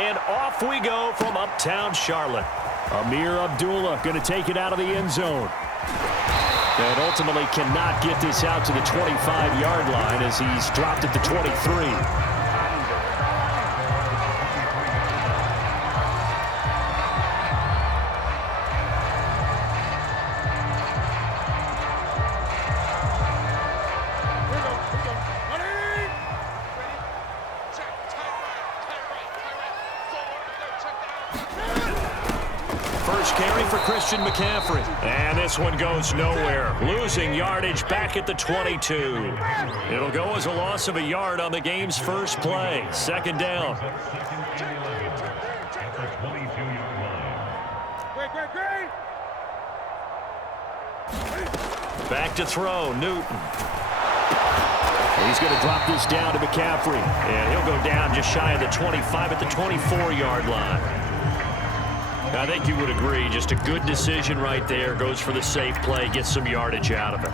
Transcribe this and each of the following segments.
And off we go from uptown Charlotte. Amir Abdullah going to take it out of the end zone. And ultimately cannot get this out to the 25-yard line as he's dropped at the 23. First carry for Christian McCaffrey. And this one goes nowhere. Losing yardage back at the 22. It'll go as a loss of a yard on the game's first play. Second down. Back to throw, Newton. He's going to drop this down to McCaffrey. And he'll go down just shy of the 25 at the 24-yard line. I think you would agree, just a good decision right there. Goes for the safe play, gets some yardage out of it.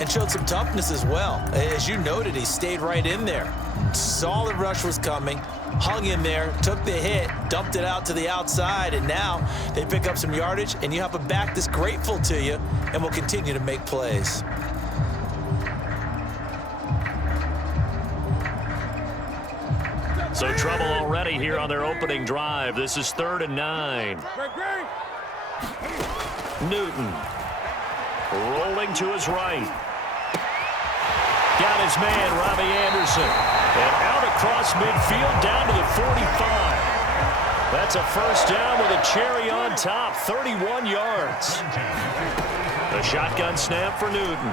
And showed some toughness as well. As you noted, he stayed right in there. Saw the rush was coming, hung in there, took the hit, dumped it out to the outside, and now they pick up some yardage, and you have a back that's grateful to you and will continue to make plays. So trouble already here on their opening drive. This is 3rd and 9. Newton rolling to his right. Got his man, Robbie Anderson. And out across midfield down to the 45. That's a first down with a cherry on top, 31 yards. The shotgun snap for Newton.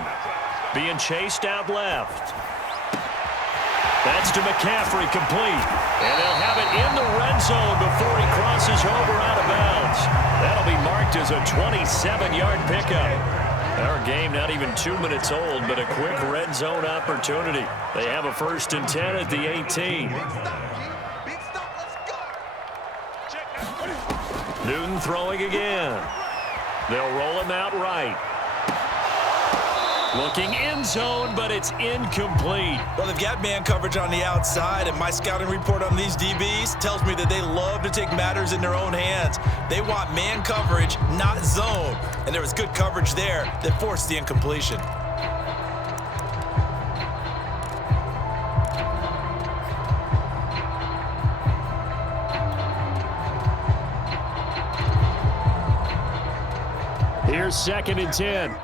Being chased out left. That's to McCaffrey, complete. And they'll have it in the red zone before he crosses over out of bounds. That'll be marked as a 27-yard pickup. Our game not even 2 minutes old, but a quick red zone opportunity. They have a 1st and 10 at the 18. Newton throwing again. They'll roll him out right. Looking end zone, but it's incomplete. Well, they've got man coverage on the outside, and my scouting report on these DBs tells me that they love to take matters in their own hands. They want man coverage, not zone. And there was good coverage there that forced the incompletion. Here's 2nd and 10.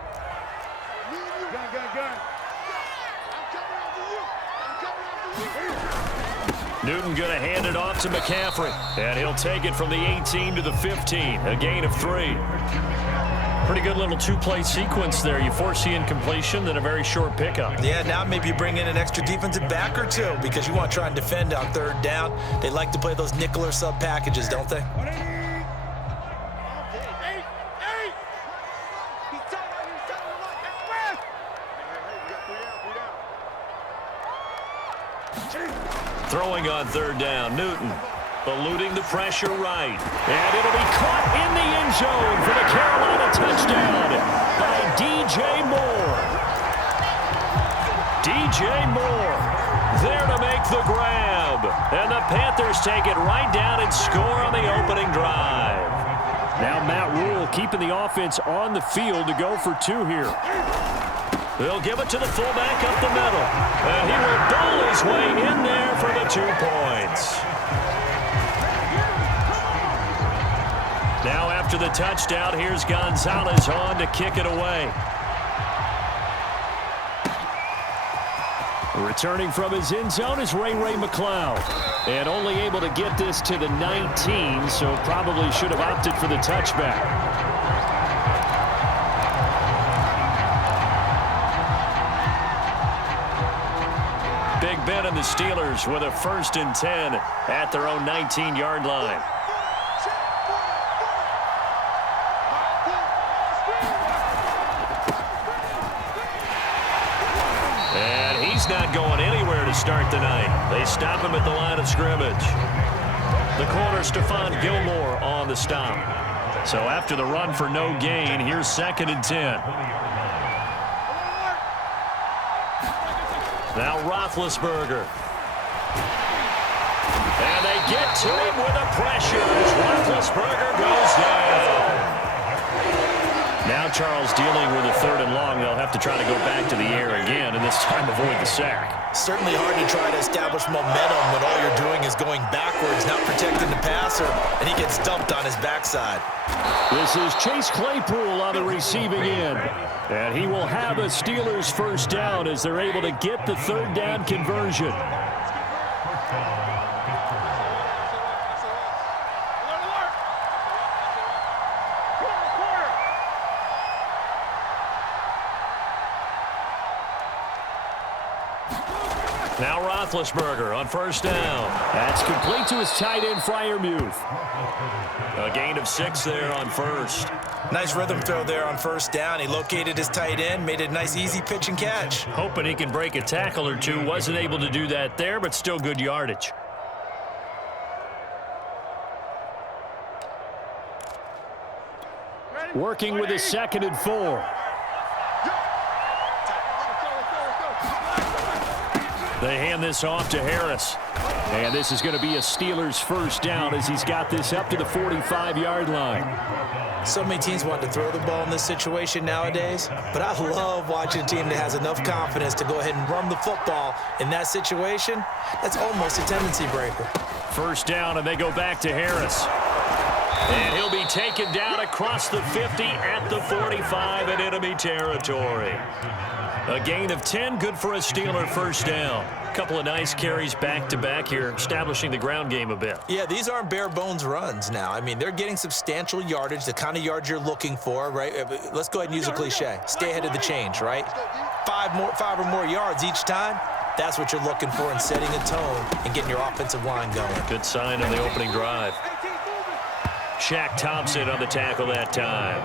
Newton going to hand it off to McCaffrey. And he'll take it from the 18 to the 15. A gain of 3. Pretty good little two-play sequence there. You force the incompletion, then a very short pickup. Yeah, now maybe you bring in an extra defensive back or two because you want to try and defend on 3rd down. They like to play those nickel or sub packages, don't they? Throwing on 3rd down, Newton eluding the pressure right. And it'll be caught in the end zone for the Carolina touchdown by DJ Moore. DJ Moore there to make the grab. And the Panthers take it right down and score on the opening drive. Now Matt Rule keeping the offense on the field to go for 2 here. They'll give it to the fullback up the middle. And he will bowl his way in there for the 2 points. Now after the touchdown, here's Gonzalez on to kick it away. Returning from his end zone is Ray McCloud. And only able to get this to the 19, so probably should have opted for the touchback. Big Ben and the Steelers with a 1st and 10 at their own 19-yard line. And he's not going anywhere to start the night. They stop him at the line of scrimmage. The corner, Stephon Gilmore, on the stop. So after the run for no gain, here's 2nd and 10. Now Roethlisberger. And they get to him with the pressure as Roethlisberger goes down. Now Charles dealing with a 3rd and long. They'll have to try to go back to the air again, and this time avoid the sack. Certainly hard to try to establish momentum when all you're doing is going backwards, not protecting the passer, and he gets dumped on his backside. This is Chase Claypool on the receiving end. And he will have a Steelers 1st down as they're able to get the 3rd down conversion. Now Roethlisberger on 1st down. That's complete to his tight end, Freiermuth. A gain of 6 there on 1st. Nice rhythm throw there on 1st down. He located his tight end, made a nice easy pitch and catch. Hoping he can break a tackle or two. Wasn't able to do that there, but still good yardage. Working with his 2nd and 4. They hand this off to Harris. And this is going to be a Steelers 1st down as he's got this up to the 45-yard line. So many teams want to throw the ball in this situation nowadays, but I love watching a team that has enough confidence to go ahead and run the football in that situation. That's almost a tendency breaker. 1st down, and they go back to Harris. And he'll be taken down across the 50 at the 45 in enemy territory. A gain of 10, good for a Steeler 1st down. A couple of nice carries back-to-back here, establishing the ground game a bit. Yeah, these aren't bare-bones runs now. I mean, they're getting substantial yardage, the kind of yards you're looking for, right? Let's go ahead and use a cliche. Stay ahead of the change, right? 5 or more yards each time. That's what you're looking for in setting a tone and getting your offensive line going. Good sign on the opening drive. Shaq Thompson on the tackle that time.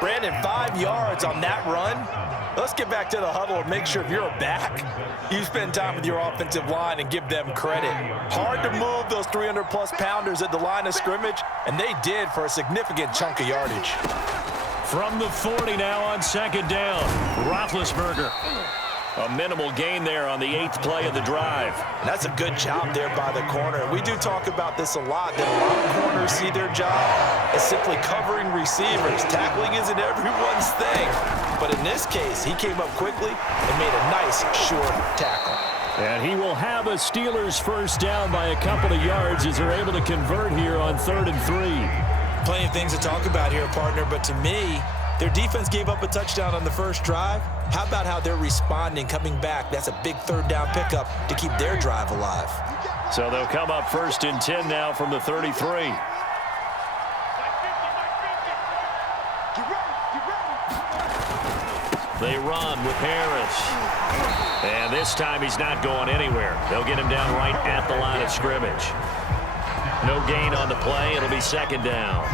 Brandon, 5 yards on that run. Let's get back to the huddle and make sure if you're a back, you spend time with your offensive line and give them credit. Hard to move those 300-plus pounders at the line of scrimmage, and they did for a significant chunk of yardage. From the 40 now on 2nd down, Roethlisberger. A minimal gain there on the 8th play of the drive. And that's a good job there by the corner. We do talk about this a lot, that a lot of corners see their job as simply covering receivers. Tackling isn't everyone's thing. But in this case, he came up quickly and made a nice short tackle. And he will have a Steelers 1st down by a couple of yards as they're able to convert here on 3rd and 3. Plenty of things to talk about here, partner, but to me, their defense gave up a touchdown on the first drive. How about how they're responding, coming back? That's a big 3rd down pickup to keep their drive alive. So they'll come up 1st and 10 now from the 33. They run with Harris. And this time he's not going anywhere. They'll get him down right at the line of scrimmage. No gain on the play. It'll be 2nd down.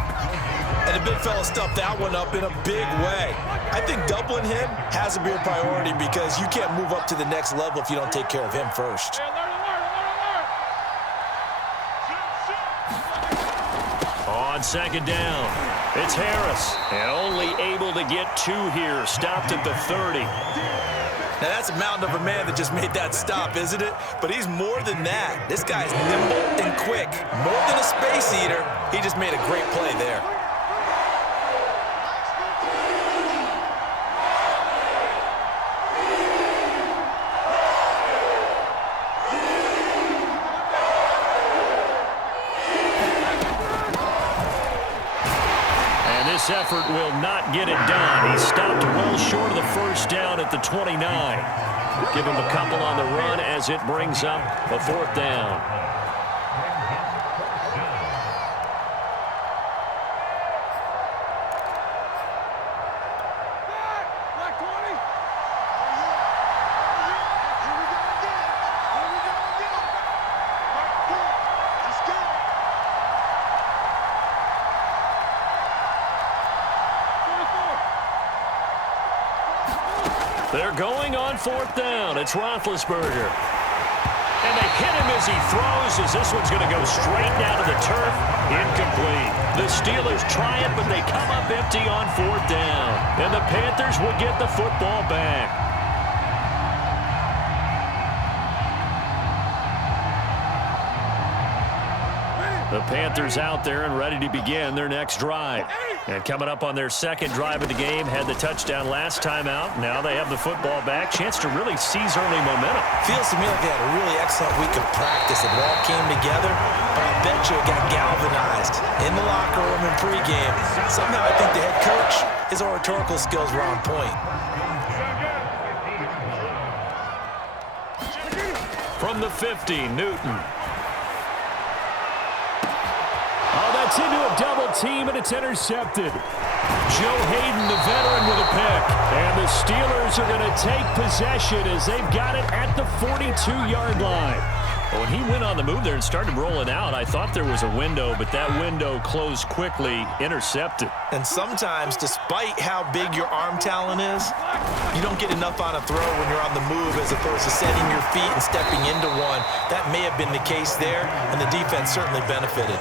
And the big fella stuffed that one up in a big way. I think doubling him has to be a priority because you can't move up to the next level if you don't take care of him first. On 2nd down, it's Harris. And only able to get 2 here. Stopped at the 30. Now, that's a mountain of a man that just made that stop, isn't it? But he's more than that. This guy's nimble and quick. More than a space eater, he just made a great play there. This effort will not get it done. He stopped well short of the 1st down at the 29. Give him a couple on the run as it brings up a 4th down. They're going on 4th down. It's Roethlisberger. And they hit him as he throws, as this one's going to go straight down to the turf. Incomplete. The Steelers try it, but they come up empty on 4th down. And the Panthers will get the football back. The Panthers out there and ready to begin their next drive. And coming up on their second drive of the game, had the touchdown last time out. Now they have the football back. Chance to really seize early momentum. Feels to me like they had a really excellent week of practice. It all came together, but I bet you it got galvanized in the locker room and pregame. Somehow I think the head coach, his oratorical skills were on point. From the 50, Newton. Oh, that's into a double team, and it's intercepted. Joe Hayden, the veteran, with a pick. And the Steelers are going to take possession as they've got it at the 42-yard line. When he went on the move there and started rolling out, I thought there was a window, but that window closed quickly, intercepted. And sometimes, despite how big your arm talent is, you don't get enough on a throw when you're on the move as opposed to setting your feet and stepping into one. That may have been the case there, and the defense certainly benefited.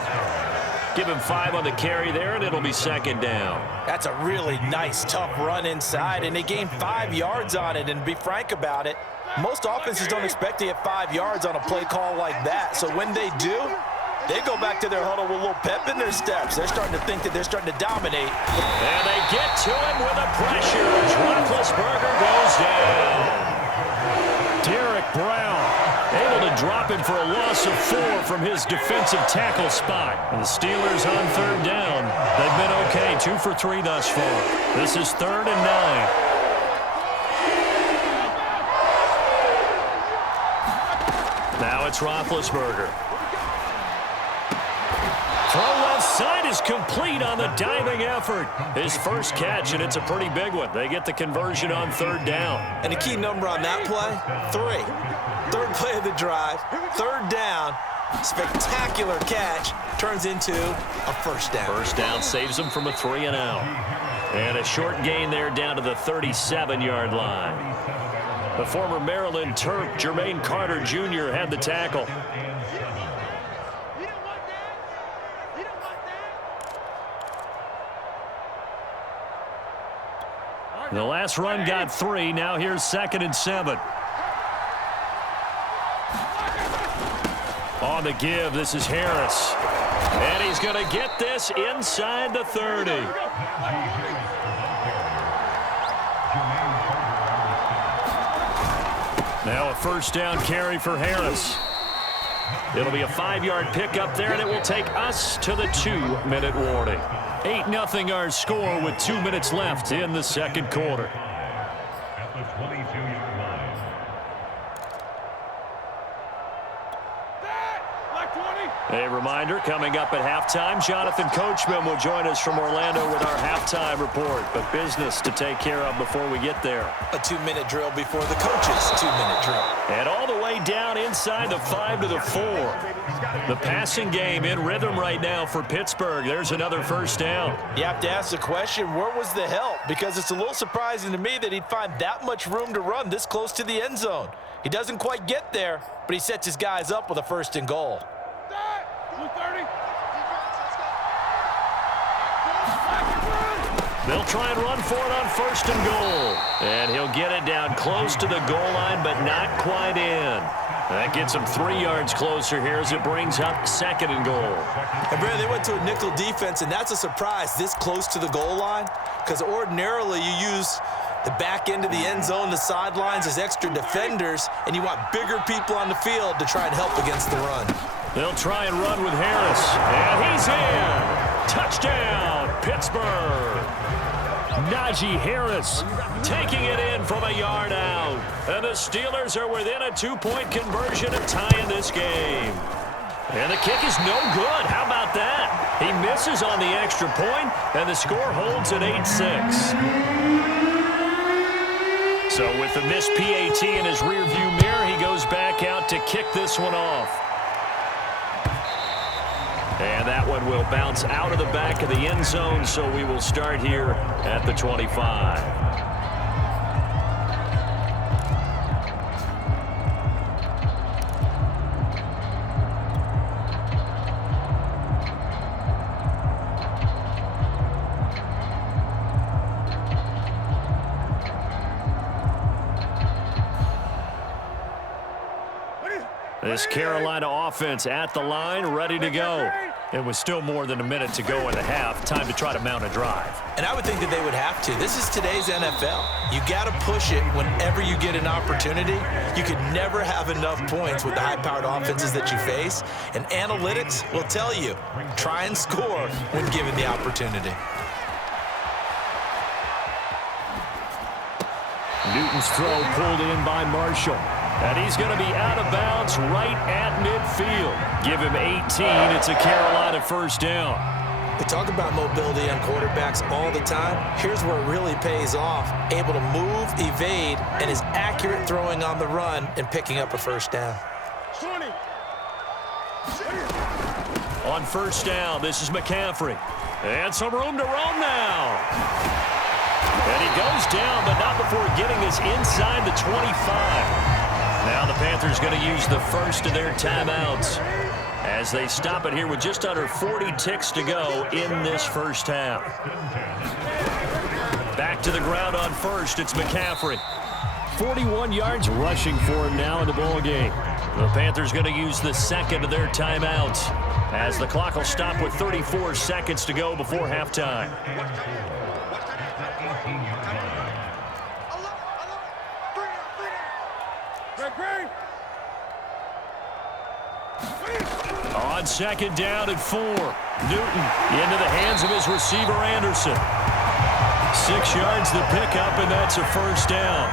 Give him 5 on the carry there, and it'll be second down. That's a really nice, tough run inside, and they gained 5 yards on it. And to be frank about it, most offenses don't expect to get 5 yards on a play call like that. So when they do, they go back to their huddle with a little pep in their steps. They're starting to think that they're starting to dominate. And they get to him with a pressure. Roethlisberger goes down. Derek Brown able to drop him for a loss of 4 from his defensive tackle spot. And the Steelers on third down. They've been okay, 2 for 3 thus far. This is 3rd and 9. Now it's Roethlisberger. Throw left side is complete on the diving effort. His first catch, and it's a pretty big one. They get the conversion on 3rd down. And the key number on that play, 3. 3rd play of the drive, 3rd down, spectacular catch, turns into a first down. First down saves them from a 3 and out. And a short gain there down to the 37-yard line. The former Maryland Terp, Jermaine Carter Jr., had the tackle. The last run got 3. Now here's 2nd and 7. On the give, this is Harris. And he's going to get this inside the 30. Now a first down carry for Harris. It'll be a 5-yard pickup there, and it will take us to the 2-minute warning. 8-0 our score with 2 minutes left in the second quarter. At the 22-yard line. A reminder, coming up at halftime, Jonathan Coachman will join us from Orlando with our halftime report. But business to take care of before we get there. A 2-minute drill before the coach's 2-minute drill. And all the way down inside the 5 to the 4. The passing game in rhythm right now for Pittsburgh. There's another first down. You have to ask the question, where was the help? Because it's a little surprising to me that he'd find that much room to run this close to the end zone. He doesn't quite get there, but he sets his guys up with a 1st and goal. They'll try and run for it on 1st and goal. And he'll get it down close to the goal line, but not quite in. That gets him 3 yards closer here as it brings up 2nd and goal. And Brad, they went to a nickel defense, and that's a surprise this close to the goal line, because ordinarily you use the back end of the end zone, the sidelines as extra defenders, and you want bigger people on the field to try and help against the run. They'll try and run with Harris. And he's in. Touchdown, Pittsburgh. Najee Harris taking it in from a yard out. And the Steelers are within a 2-point conversion of tying this game. And the kick is no good. How about that? He misses on the extra point, and the score holds at 8-6. So with the missed PAT in his rearview mirror, he goes back out to kick this one off. And that one will bounce out of the back of the end zone, so we will start here at the 25. This Carolina offense at the line, ready to go. It was still more than a minute to go in the half. Time to try to mount a drive. And I would think that they would have to. This is today's NFL. You got to push it whenever you get an opportunity. You could never have enough points with the high-powered offenses that you face. And analytics will tell you, try and score when given the opportunity. Newton's throw pulled in by Marshall. And he's going to be out of bounds right at midfield. Give him 18. It's a Carolina first down. We talk about mobility on quarterbacks all the time. Here's where it really pays off. Able to move, evade, and is accurate throwing on the run and picking up a first down. 20. On first down, this is McCaffrey. And some room to roam now. And he goes down, but not before getting us inside the 25. Now the Panthers going to use the first of their timeouts as they stop it here with just under 40 ticks to go in this first half. Back to the ground on first, it's McCaffrey. 41 yards rushing for him now in the ball game. The Panthers going to use the second of their timeouts as the clock will stop with 34 seconds to go before halftime. On second down and 4. Newton into the hands of his receiver, Anderson. 6 yards to pick up, and that's a first down.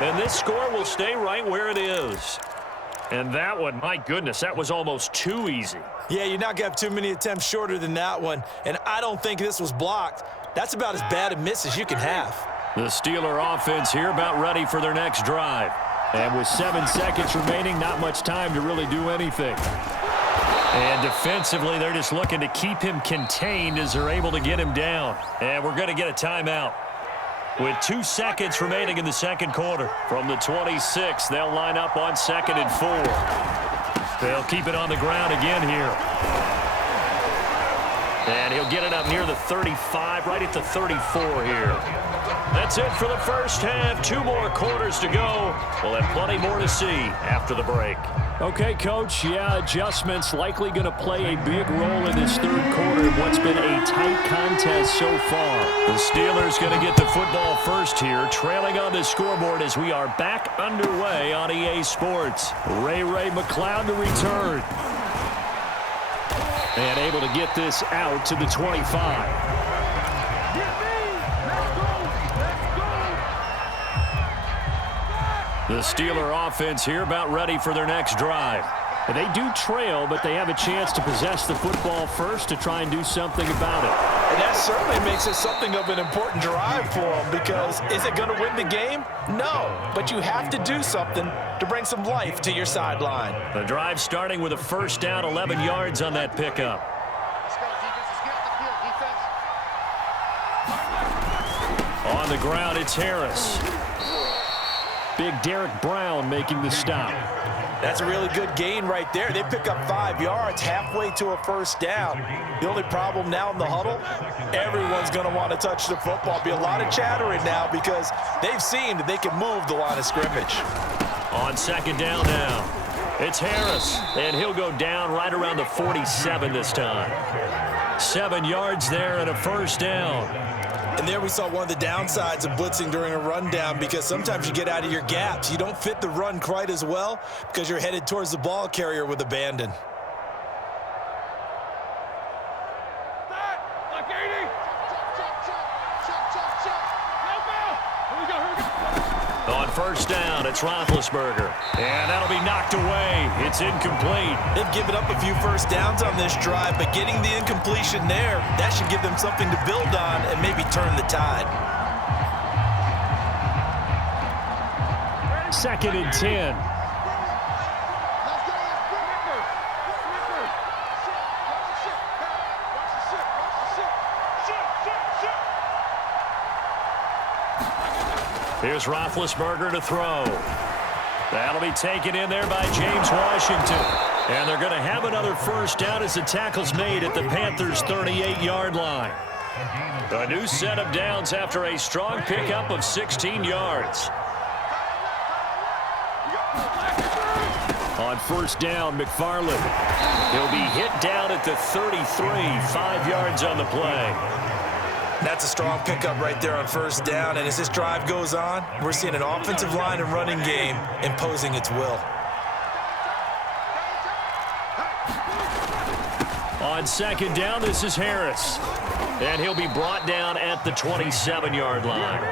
And this score will stay right where it is. And that one, my goodness, that was almost too easy. Yeah, you're not going to have too many attempts shorter than that one. And I don't think this was blocked. That's about as bad a miss as you can have. The Steeler offense here about ready for their next drive. And with 7 seconds remaining, not much time to really do anything. And defensively, they're just looking to keep him contained as they're able to get him down. And we're going to get a timeout. With 2 seconds remaining in the second quarter. From the 26, they'll line up on second and 4. They'll keep it on the ground again here. And he'll get it up near the 35, right at the 34 here. That's it for the first half. 2 more quarters to go. We'll have plenty more to see after the break. Okay, Coach, yeah, adjustments likely going to play a big role in this third quarter in what's been a tight contest so far. The Steelers going to get the football first here, trailing on the scoreboard as we are back underway on EA Sports. Ray McCloud to return. And able to get this out to the 25. The Steeler offense here about ready for their next drive. And they do trail, but they have a chance to possess the football first to try and do something about it. And that certainly makes it something of an important drive for them, because is it going to win the game? No, but you have to do something to bring some life to your sideline. The drive starting with a first down, 11 yards on that pickup. On the ground, it's Harris. Big Derek Brown making the stop. That's a really good gain right there. They pick up 5 yards halfway to a first down. The only problem now in the huddle, everyone's going to want to touch the football. Be a lot of chattering now because they've seen that they can move the line of scrimmage. On second down now, it's Harris, and he'll go down right around the 47 this time. 7 yards there and a first down. And there we saw one of the downsides of blitzing during a rundown, because sometimes you get out of your gaps. You don't fit the run quite as well because you're headed towards the ball carrier with abandon. On first down, it's Roethlisberger. And that'll be knocked away. It's incomplete. They've given up a few first downs on this drive, but getting the incompletion there, that should give them something to build on and maybe turn the tide. Second and 10. Here's Roethlisberger to throw. That'll be taken in there by James Washington. And they're going to have another first down as the tackle's made at the Panthers' 38-yard line. A new set of downs after a strong pickup of 16 yards. On first down, McFarland. He'll be hit down at the 33, 5 yards on the play. That's a strong pickup right there on first down, and as this drive goes on, we're seeing an offensive line and running game imposing its will. On second down, this is Harris. And he'll be brought down at the 27-yard line.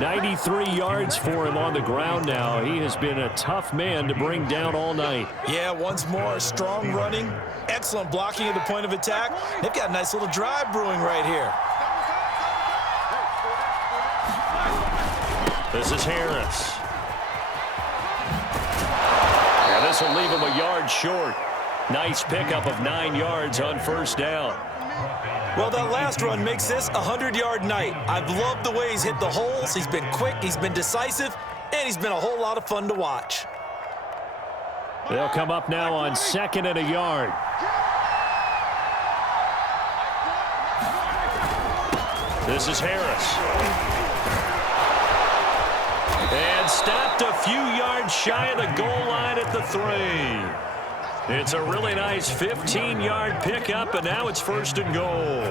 93 yards for him on the ground now. He has been a tough man to bring down all night. Yeah, once more, strong running, excellent blocking at the point of attack. They've got a nice little drive brewing right here. This is Harris. And this will leave him a yard short. Nice pickup of 9 yards on first down. Well, that last run makes this a 100-yard night. I've loved the way he's hit the holes. He's been quick, he's been decisive, and he's been a whole lot of fun to watch. They'll come up now on second and a yard. This is Harris. And stopped a few yards shy of the goal line at the 3. It's a really nice 15-yard pickup, and now it's first and goal.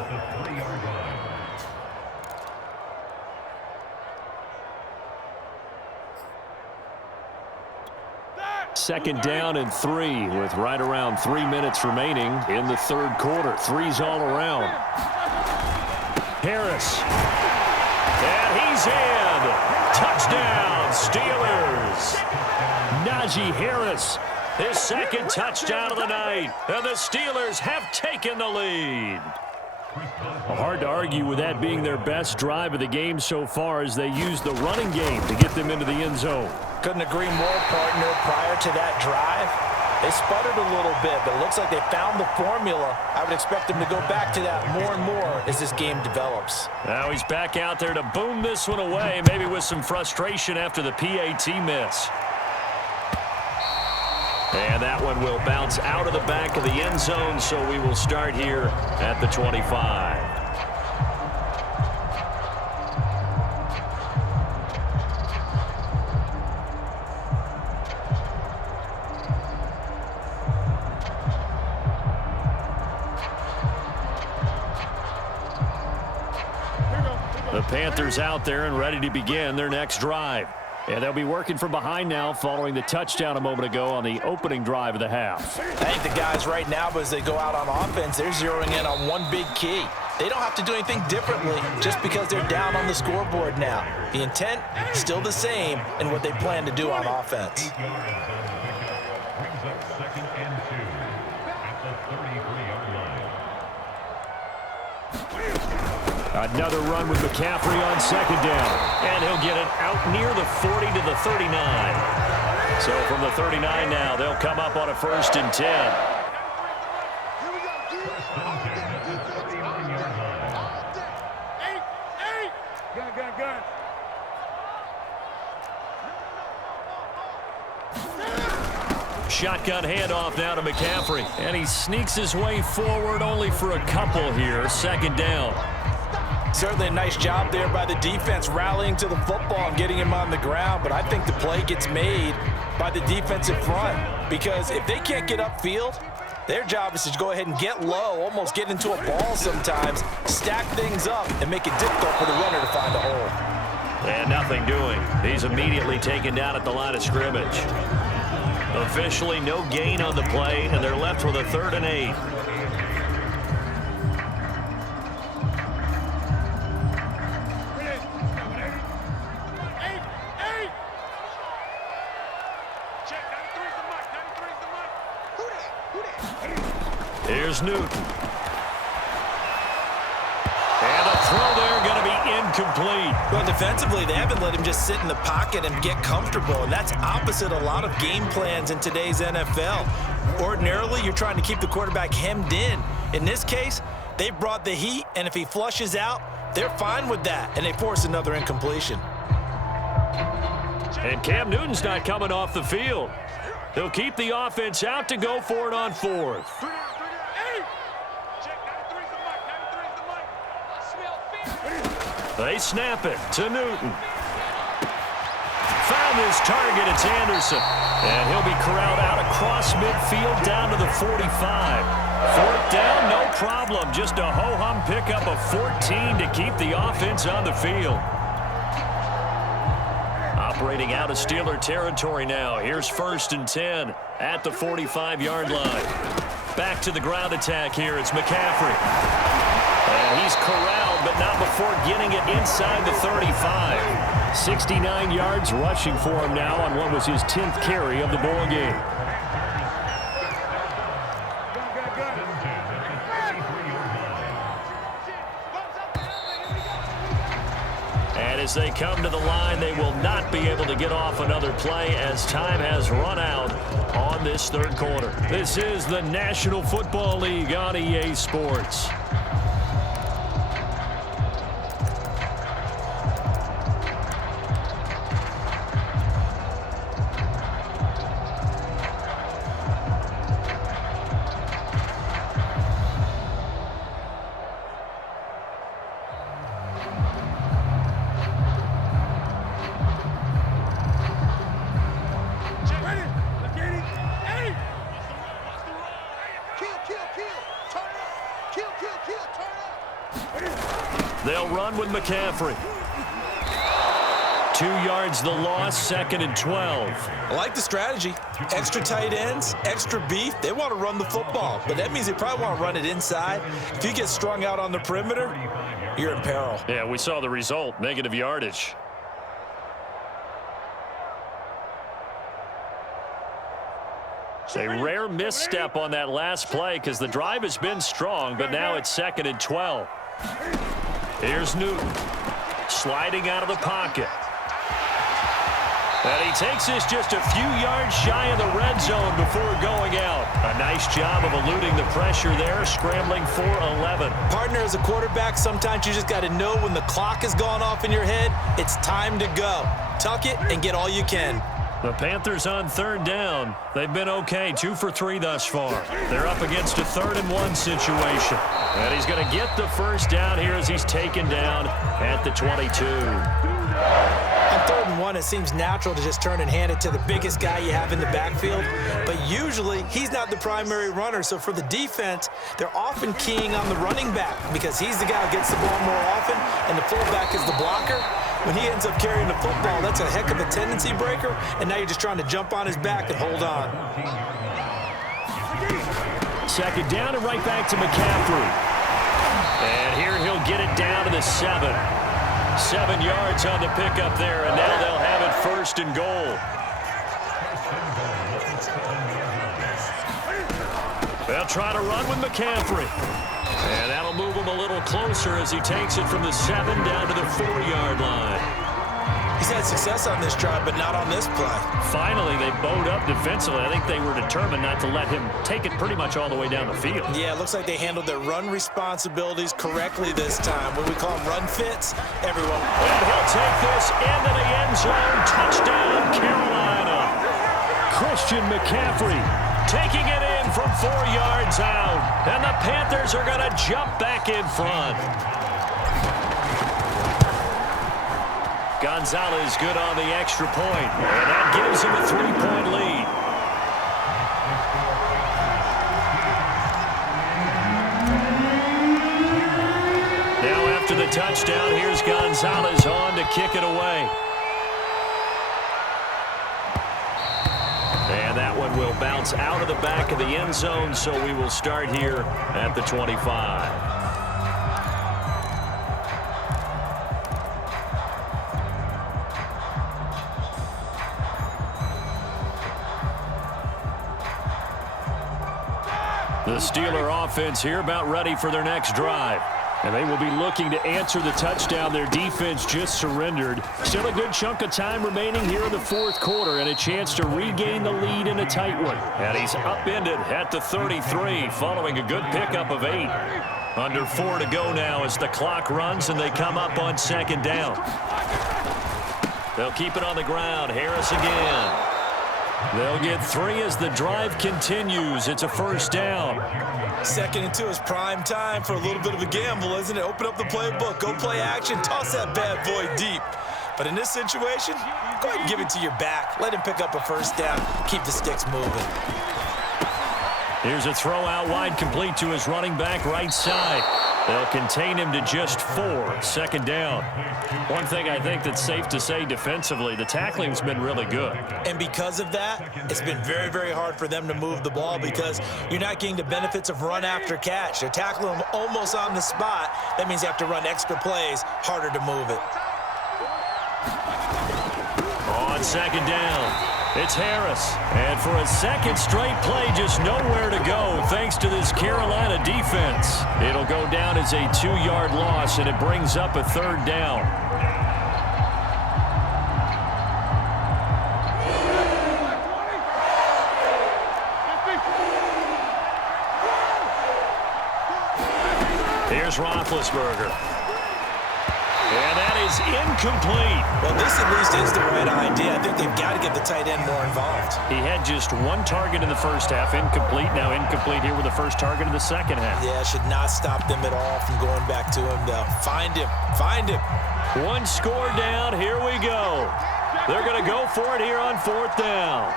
Second down and 3 with right around 3 minutes remaining in the third quarter. Threes all around. Harris. And he's in. Touchdown, Steelers. Najee Harris. His second touchdown of the night, and the Steelers have taken the lead. Hard to argue with that being their best drive of the game so far as they use the running game to get them into the end zone. Couldn't agree more, partner. Prior to that drive, they sputtered a little bit, but it looks like they found the formula. I would expect them to go back to that more and more as this game develops. Now he's back out there to boom this one away, maybe with some frustration after the PAT miss. And that one will bounce out of the back of the end zone, so we will start here at the 25. The Panthers out there and ready to begin their next drive. And they'll be working from behind now following the touchdown a moment ago on the opening drive of the half. I think the guys right now, as they go out on offense, they're zeroing in on one big key. They don't have to do anything differently just because they're down on the scoreboard now. The intent, still the same in what they plan to do on offense. 8 yards on the pickup. Brings up second and 2 at the 33-yard line. Another run with McCaffrey on second down. And he'll get it out near the 40 to the 39. So from the 39 now, they'll come up on a 1st and 10. Shotgun handoff now to McCaffrey. And he sneaks his way forward only for a couple here. Second down. Certainly a nice job there by the defense rallying to the football and getting him on the ground, but I think the play gets made by the defensive front because if they can't get upfield, their job is to go ahead and get low, almost get into a ball sometimes, stack things up, and make it difficult for the runner to find a hole. And nothing doing. He's immediately taken down at the line of scrimmage. Officially no gain on the play, and they're left with a 3rd and 8. Here's Newton. And a throw there going to be incomplete. Well, defensively, they haven't let him just sit in the pocket and get comfortable, and that's opposite a lot of game plans in today's NFL. Ordinarily, you're trying to keep the quarterback hemmed in. In this case, they brought the heat, and if he flushes out, they're fine with that, and they force another incompletion. And Cam Newton's not coming off the field. He'll keep the offense out to go for it on fourth. They snap it to Newton. Found his target. It's Anderson. And he'll be corralled out across midfield down to the 45. Fourth down, no problem. Just a ho-hum pickup of 14 to keep the offense on the field. Operating out of Steeler territory now. Here's 1st and 10 at the 45-yard line. Back to the ground attack here. It's McCaffrey. And he's corralled, but not before getting it inside the 35. 69 yards rushing for him now on what was his 10th carry of the ball game. And as they come to the line, they will not be able to get off another play as time has run out on this third quarter. This is the National Football League on EA Sports. They'll run with McCaffrey. 2 yards the loss, 2nd and 12. I like the strategy. Extra tight ends, extra beef. They want to run the football, but that means they probably want to run it inside. If you get strung out on the perimeter, you're in peril. Yeah, we saw the result, negative yardage. A rare misstep on that last play because the drive has been strong, but now it's 2nd and 12. Here's Newton sliding out of the pocket. And he takes this just a few yards shy of the red zone before going out. A nice job of eluding the pressure there, scrambling for 11. Partner, as a quarterback, sometimes you just got to know when the clock has gone off in your head, it's time to go. Tuck it and get all you can. The Panthers on 3rd down. They've been okay, 2 for 3 thus far. They're up against a 3rd and 1 situation. And he's going to get the first down here as he's taken down at the 22. On 3rd and 1, it seems natural to just turn and hand it to the biggest guy you have in the backfield. But usually, he's not the primary runner. So for the defense, they're often keying on the running back because he's the guy who gets the ball more often, and the fullback is the blocker. When he ends up carrying the football, that's a heck of a tendency breaker, and now you're just trying to jump on his back and hold on. 2nd down and right back to McCaffrey. And here he'll get it down to the 7. 7 yards on the pickup there, and now they'll have it 1st and goal. They'll try to run with McCaffrey. And that'll move him a little closer as he takes it from the 7 down to the 4-yard line. He's had success on this drive, but not on this play. Finally, they bowed up defensively. I think they were determined not to let him take it pretty much all the way down the field. Yeah, it looks like they handled their run responsibilities correctly this time. What we call them run fits, everyone. And he'll take this into the end zone. Touchdown, Carolina. Christian McCaffrey taking it in from 4 yards out. And the Panthers are going to jump back in front. Gonzalez good on the extra point. And that gives him a 3-point lead. Now after the touchdown, here's Gonzalez on to kick it away. And that one will bounce out of the back of the end zone, so we will start here at the 25. The Steeler offense here about ready for their next drive. And they will be looking to answer the touchdown their defense just surrendered. Still a good chunk of time remaining here in the 4th quarter and a chance to regain the lead in a tight one. And he's upended at the 33 following a good pickup of 8. Under 4 to go now as the clock runs and they come up on 2nd down. They'll keep it on the ground. Harris again. They'll get 3 as the drive continues. It's a first down. 2nd and 2 is prime time for a little bit of a gamble, isn't it? Open up the playbook, go play action, toss that bad boy deep. But in this situation, go ahead and give it to your back. Let him pick up a first down. Keep the sticks moving. Here's a throw out wide, complete to his running back right side. They'll contain him to just 4. Second down. One thing I think that's safe to say defensively, the tackling's been really good. And because of that, it's been very, very hard for them to move the ball because you're not getting the benefits of run after catch. They're tackling them almost on the spot. That means you have to run extra plays, harder to move it. On second down, it's Harris. And for a second straight play, just nowhere to go thanks to this Carolina defense. It'll go down as a 2-yard loss, and it brings up a 3rd down. Here's Roethlisberger. And that is incomplete. Well, this at least is the right idea. I think they've got to get the tight end more involved. He had just 1 target in the first half, incomplete. Now incomplete here with the first target in the second half. Yeah, should not stop them at all from going back to him, though. Find him. Find him. 1 score down. Here we go. They're going to go for it here on 4th down.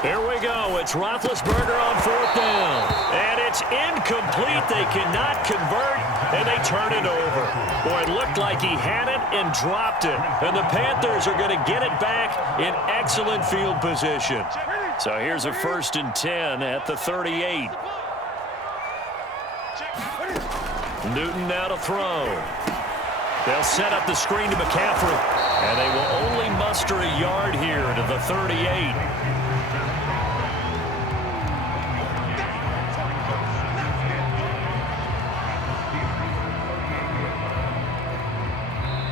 Here we go. It's Roethlisberger on 4th down. And it's incomplete. They cannot convert, and they turn it over. Boy, it looked like he had it and dropped it. And the Panthers are going to get it back in excellent field position. So here's a 1st and 10 at the 38. Newton now to throw. They'll set up the screen to McCaffrey. And they will only muster a yard here to the 38.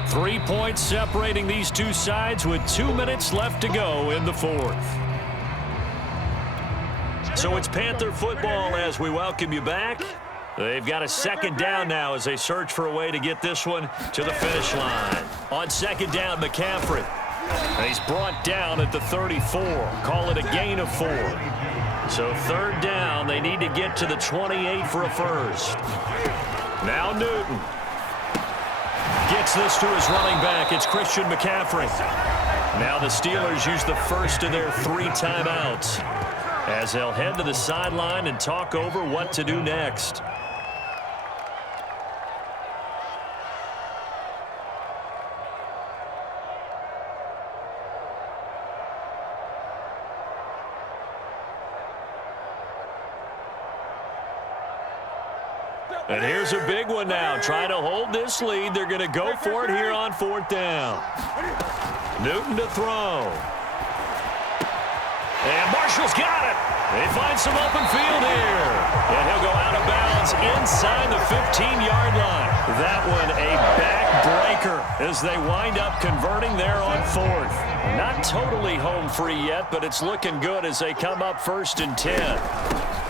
3 points separating these two sides with 2 minutes left to go in the 4th. So it's Panther football as we welcome you back. They've got a 2nd down now as they search for a way to get this one to the finish line. On 2nd down, McCaffrey. And he's brought down at the 34. Call it a gain of 4. So 3rd down, they need to get to the 28 for a first. Now Newton. Gets this to his running back. It's Christian McCaffrey. Now the Steelers use the first of their 3 timeouts as they'll head to the sideline and talk over what to do next. And here's a big one now. Trying to hold this lead. They're going to go for it here on 4th down. Newton to throw. And Marshall's got it. They find some open field here. And he'll go out of bounds inside the 15-yard line. That one a backbreaker as they wind up converting there on 4th. Not totally home free yet, but it's looking good as they come up 1st and 10.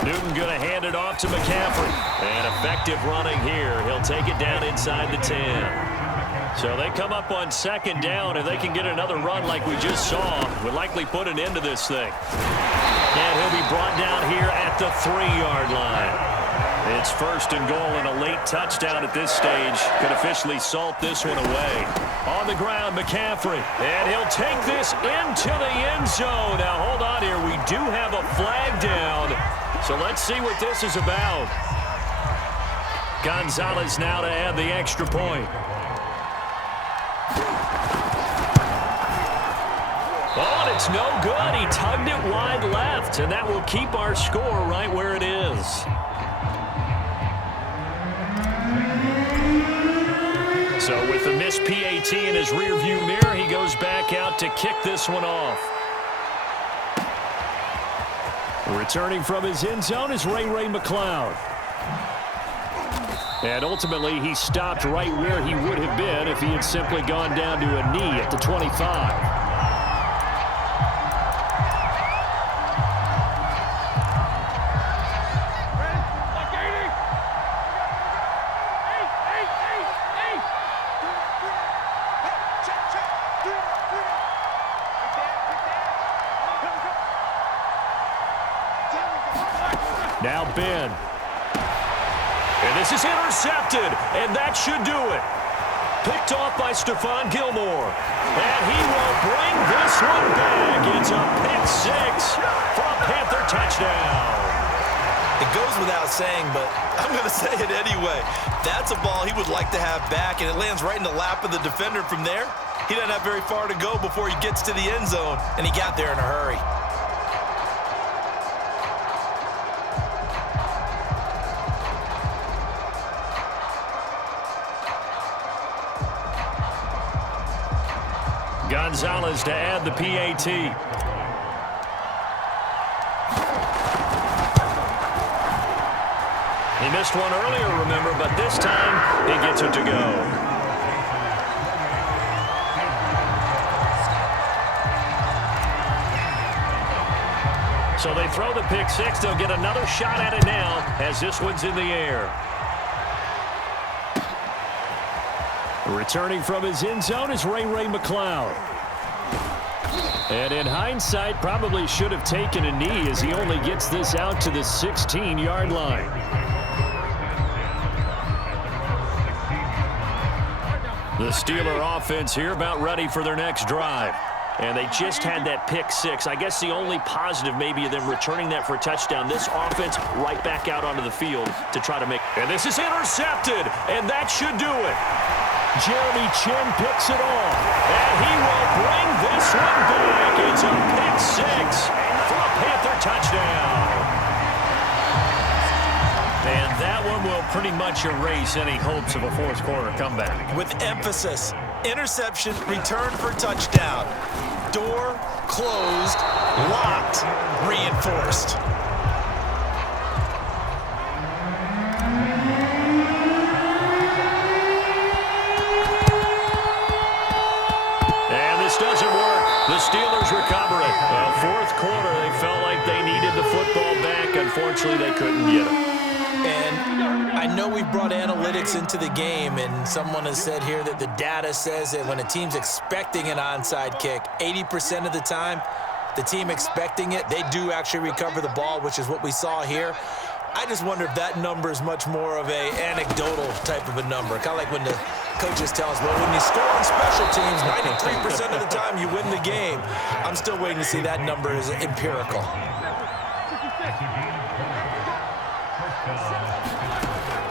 Newton going to hand it off to McCaffrey. And effective running here. He'll take it down inside the 10. So they come up on 2nd down, and they can get another run like we just saw. Would likely put an end to this thing. And he'll be brought down here at the 3-yard line. It's 1st and goal, and a late touchdown at this stage could officially salt this one away. On the ground, McCaffrey. And he'll take this into the end zone. Now, hold on here. We do have a flag down. So let's see what this is about. Gonzalez now to add the extra point. Oh, and it's no good. He tugged it wide left, and that will keep our score right where it is. So with the missed PAT in his rearview mirror, he goes back out to kick this one off. Returning from his end zone is Ray McCloud. And ultimately, he stopped right where he would have been if he had simply gone down to a knee at the 25. Now Ben. And this is intercepted, and that should do it. Picked off by Stephon Gilmore. And he will bring this one back. It's a pick six for a Panther touchdown. It goes without saying, but I'm going to say it anyway. That's a ball he would like to have back, and it lands right in the lap of the defender from there. He doesn't have very far to go before he gets to the end zone, and he got there in a hurry. Gonzalez to add the PAT. He missed one earlier, remember, but this time he gets it to go. So they throw the pick six. They'll get another shot at it now as this one's in the air. Returning from his end zone is Ray McCloud. And in hindsight, probably should have taken a knee as he only gets this out to the 16-yard line. The Steeler offense here about ready for their next drive. And they just had that pick six. I guess the only positive maybe of them returning that for a touchdown. This offense right back out onto the field to try to make. And this is intercepted, and that should do it. Jeremy Chinn picks it off, and he will bring this one back. It's a pick six for a Panther touchdown. And that one will pretty much erase any hopes of a fourth quarter comeback. With emphasis, interception, return for touchdown. Door closed, locked, reinforced. Doesn't work. The Steelers recover it. Well, fourth quarter, they felt like they needed the football back. Unfortunately, they couldn't get it. And I know we brought analytics into the game, and someone has said here that the data says that when a team's expecting an onside kick, 80% of the time, the team expecting it, they do actually recover the ball, which is what we saw here. I just wonder if that number is much more of a anecdotal type of a number. Kind of like when the coaches tell us, well, when you score on special teams, 93% of the time you win the game. I'm still waiting to see that number is empirical.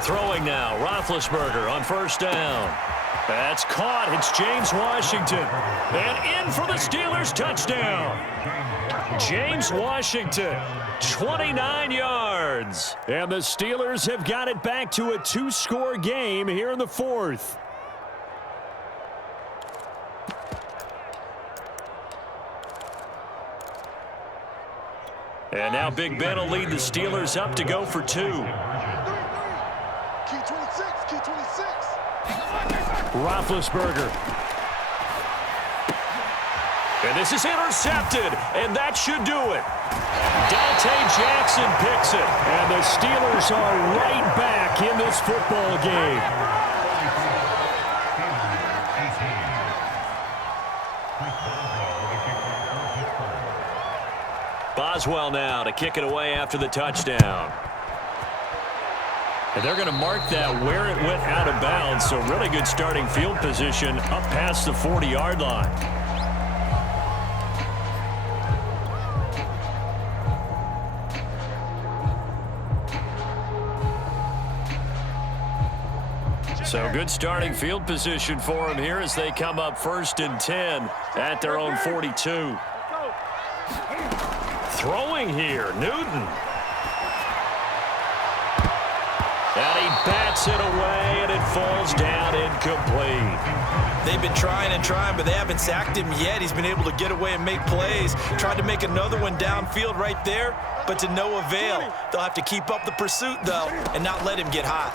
Throwing now, Roethlisberger on first down. That's caught. It's James Washington. And in for the Steelers touchdown. James Washington, 29 yards. And the Steelers have got it back to a two-score game here in the fourth. And now Big Ben will lead the Steelers up to go for two. Key 26, key 26. Roethlisberger. And this is intercepted, and that should do it. Dante Jackson picks it, and the Steelers are right back in this football game. Boswell now to kick it away after the touchdown. And they're going to mark that where it went out of bounds, so really good starting field position up past the 40-yard line. So good starting field position for them here as they come up 1st and 10 at their own 42. Throwing here, Newton. And he bats it away, and it falls down incomplete. They've been trying and trying, but they haven't sacked him yet. He's been able to get away and make plays. Tried to make another one downfield right there, but to no avail. They'll have to keep up the pursuit, though, and not let him get hot.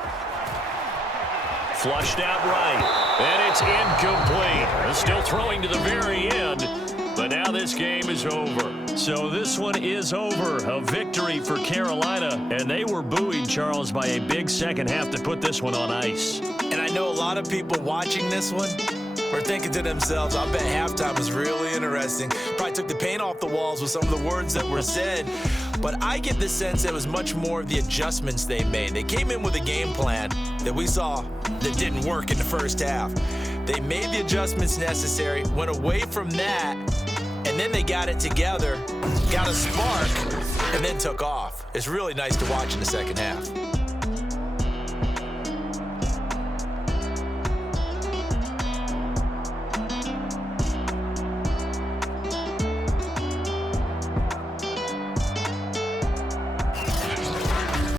Flushed out right, and it's incomplete. They're still throwing to the very end, but now this game is over. So this one is over. A victory for Carolina, and they were buoyed, Charles, by a big second half to put this one on ice. And I know a lot of people watching this one were thinking to themselves, I bet halftime was really interesting. Probably took the paint off the walls with some of the words that were said. But I get the sense it was much more of the adjustments they made. They came in with a game plan that we saw that didn't work in the first half. They made the adjustments necessary, went away from that, and then they got it together, got a spark, and then took off. It's really nice to watch in the second half.